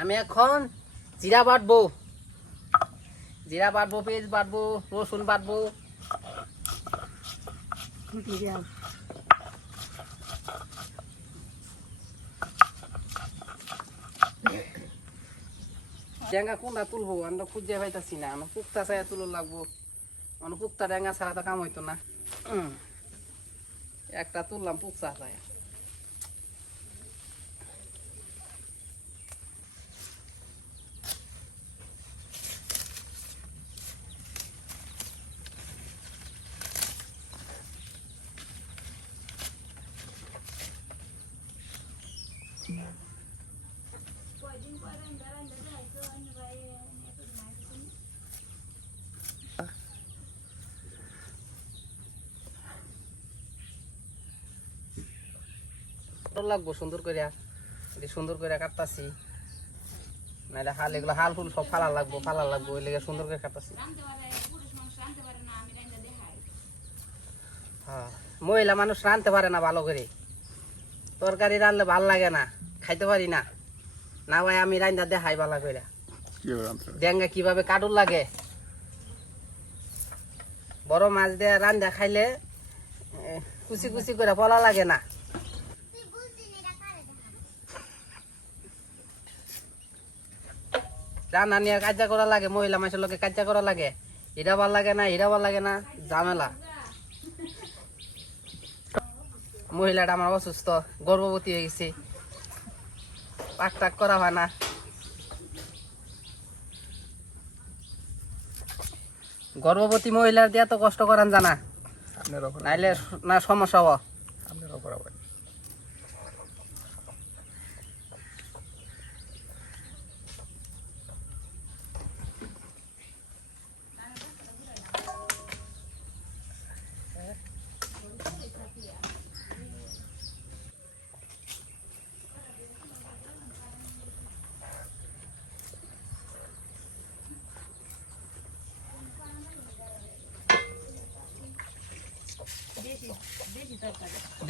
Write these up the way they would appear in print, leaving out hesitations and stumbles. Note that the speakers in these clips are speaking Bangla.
আমি এখন জিরা বাটবো পেঁয়াজ বাটবো রসুন বাটবো। ডেঙ্গা কোনটা তুলবো আমরা খুঁজে পাইতাছি না, পুক্তা চাই তুলো লাগবো। পুক্তা ডেঙ্গা ছাড়া তো কাম হইতো না। একটা তুললাম পুক্তা চাই। লাগবো সুন্দর করে কাটতাছি, নাহলে হাল এগুলো হাল ফুল সব ফালা লাগবো ওই লেগে সুন্দর করে কাটতাছি। হ্যাঁ, মহিলা মানুষ রাঁধতে পারে না ভালো করে, তরকারি রাঁধলে ভাল লাগে না, খাইতে পারি না। না ভাই আমি রাঁধা দেখাই ভালো করে ডেঙ্গা কিভাবে কাটুর লাগে। বড় মাছ দিয়ে রাঁধা খাইলে কুচি কুচি করে পলা লাগে না। রান্না নিয়ে কাজা করা লাগে, মহিলা মানুষের লোকে কাজা করা লাগে, এটা ভাল লাগে না ঝামেলা। মহিলাটা আমার অসুস্থ, গর্ভবতী হয়ে গেছে, পাক টাক করা হয় না। গর্ভবতী মহিলার দিয়ে এত কষ্ট করান জানা, নাইলে না সমস্যা হওয়া।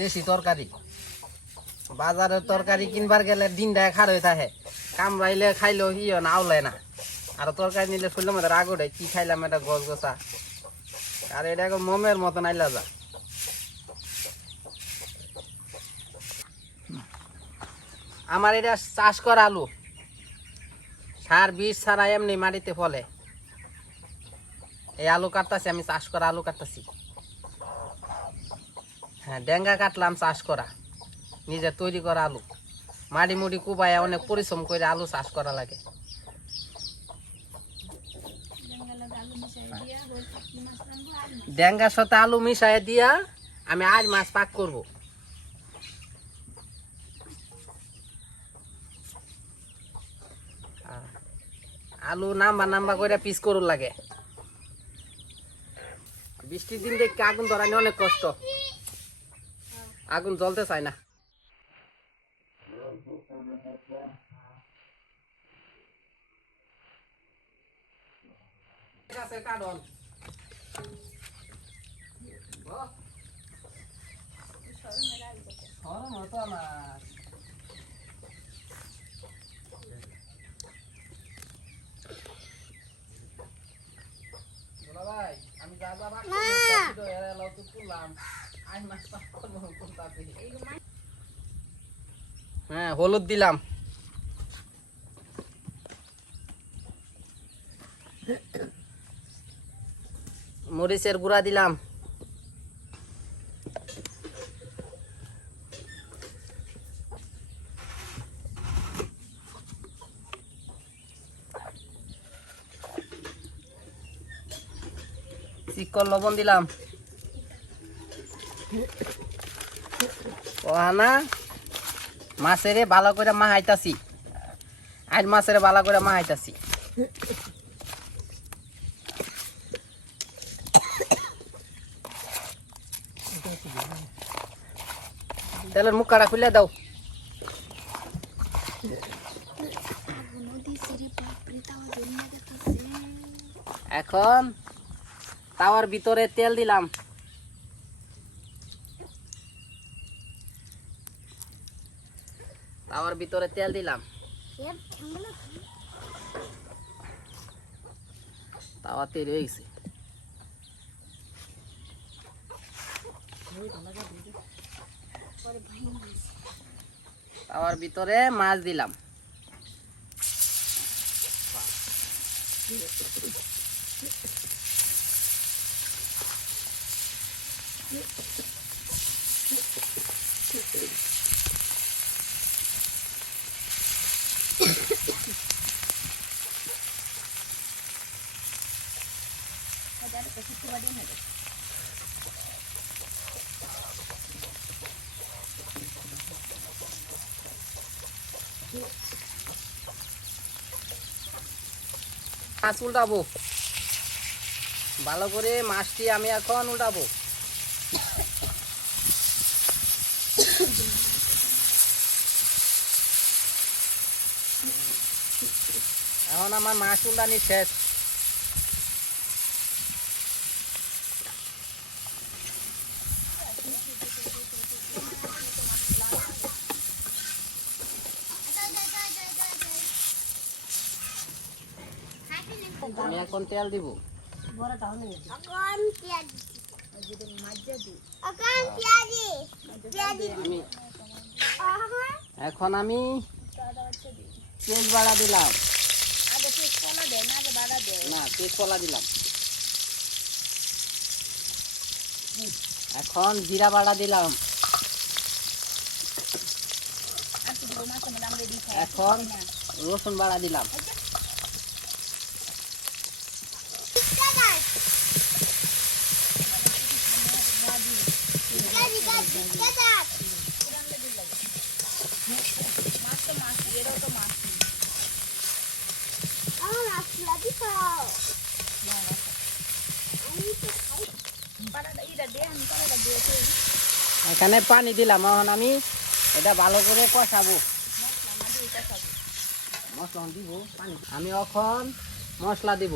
দেশি তরকারি, বাজারের তরকারি কিনবার গেলে দিনটা খার হয়ে থাকে, কামড়াইলে খাইলেও ই না আওলায় না। আর তরকারি নিলে শুনলাম রাগ ওঠে, কি খাইলাম এটা গছ গছা, আর এটা এখন মোমের মতন আইলা যা। আমার এটা চাষ করা আলু, সার বীজ ছাড়া এমনি মাটিতে ফলে। এই আলু কাটতাছি, আমি চাষ করা আলু কাটতাছি। হ্যাঁ, ডেঙ্গা কাটলাম চাষ করা, নিজের তৈরি করা আলু। মাটি মুড়ি কুবায় অনেক পরিশ্রম করে আলু চাষ করা লাগে। ডেঙ্গার সাথে আলু মিশাই দিয়া আমি আজ মাছ পাক করব। আলু নাম্বা করে পিস করুন লাগে। বৃষ্টির দিন দেখতে আগুন ধরানি অনেক কষ্ট, আগুন জ্বলতে চায় না। ঠিক আছে, কারণ আমি যা করলাম, হ্যাঁ হলুদ দিলাম, মরিচের গুঁড়া দিলাম, চিকন লবণ দিলাম। ওহানা মাছেরে ভালো করে মাহাইতাছি, আজ মাছেরে ভালো করে মাহাইতাছি। তেলের মুখটা খুলে দাও। এখন তাওয়ার ভিতরে তেল দিলাম, তাওয়ার ভিতরে তেল দিলাম। তাওয়াতে রয়েছে তাওয়ার ভিতরে মাছ দিলাম মাছ উল্টাবো ভালো করে মাছটি আমি এখন উল্টাবো এখন আমার মাছ উল্টানি শেষ আমি এখন তেল দিব এখন আমি তেজ বাড়া দিলাম না তেজ কলা দিলাম এখন জিরা বাড়া দিলাম এখন রসুন বাড়া দিলাম এখানে পানি দিলাম এখন আমি এটা ভালো করে কষাবো মশলা দিব আমি এখন মশলা দিব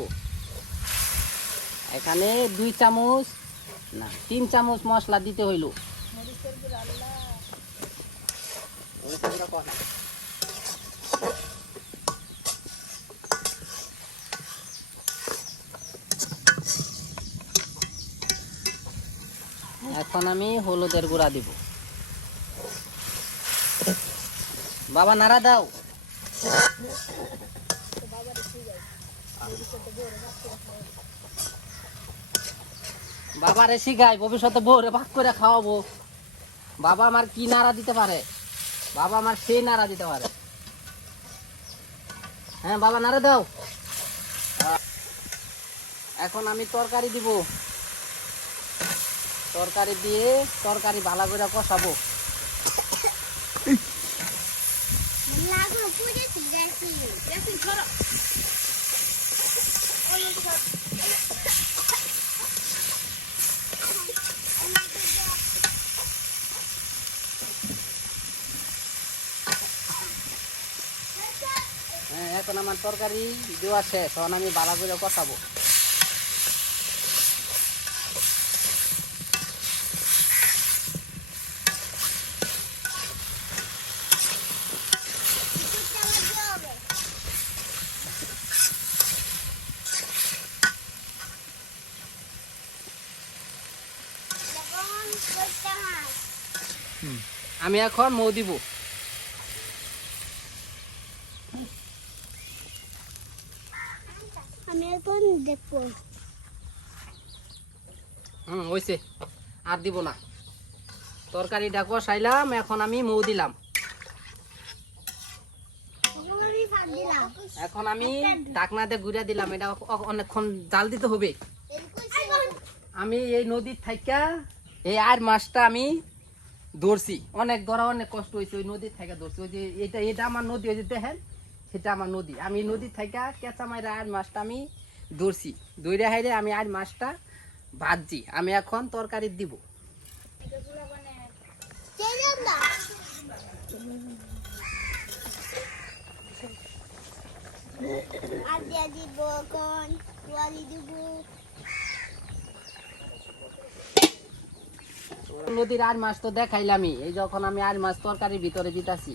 এখানে 2 চামচ না 3 চামচ মশলা দিতে হইল এখন আমি হলুদের গুঁড়া দিব বাবা নাড়া দাও বাবারে শিখাই ভবিষ্যতে বউরে ভাগ করে খাওয়াবো বাবা আমার কি নাড়া দিতে পারে বাবা আমার সেই নাড়া দিতে পারে হ্যাঁ বাবা নাড়া দাও এখন আমি তরকারি দিব তরকারি দিয়ে তরকারি ভালো করে কষাবো হ্যাঁ এখন আমার তরকারি দেওয়া শেষ এখন আমি ভালো করে কষাবো আমি এখন মৌ দিব আমি এখন দেখবো হইছে আর দিব না তরকারিটা কষাইলাম এখন আমি মৌ দিলাম এখন আমি ঢাকনাতে ঘুরে দিলাম এটা অনেকক্ষণ জাল দিতে হবে আমি এই নদীর থাইকা এই আর মাছটা আমি ধরছি অনেক ধরা অনেক কষ্ট হয়েছে ওই নদীর থেকে ধরছি ওই যে এটা আমার নদী ওই যে দেখেন সেটা আমার নদী আমি নদীর থেকে কেঁচা মাইরা আর মাছটা আমি ধরছি দইরা হাইরে আমি আর মাছটা ভাজছি আমি এখন তরকারি দিব নদীর আর মাছ তো দেখাইলামই এই যখন আমি আর মাছ তরকারির ভিতরে দিতাছি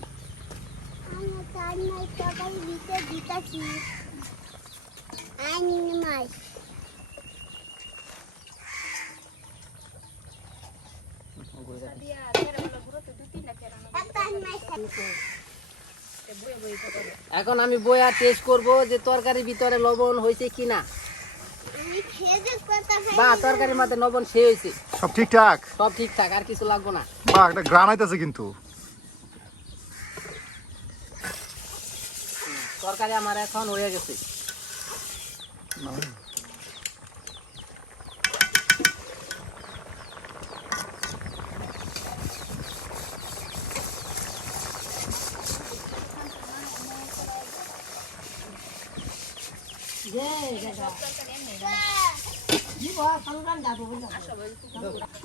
এখন আমি বইয়া টেস্ট করব যে তরকারির ভিতরে লবণ হয়েছে কিনা। বা তরকারির মধ্যে লবণ সে হয়েছে, সব ঠিকঠাক, সব ঠিকঠাক, আর কিছু লাগবে না। বা একটা গ্রান আইতেছে কিন্তু। তরকারি আমার এখন হয়ে গেছে।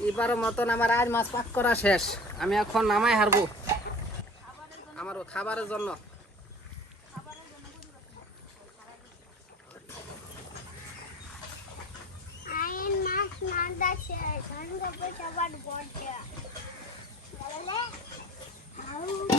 এবারের মতন আমার আজ মাছ পাক করা শেষ। আমি এখন নামাই হারবো আমার খাবারের জন্য। Saya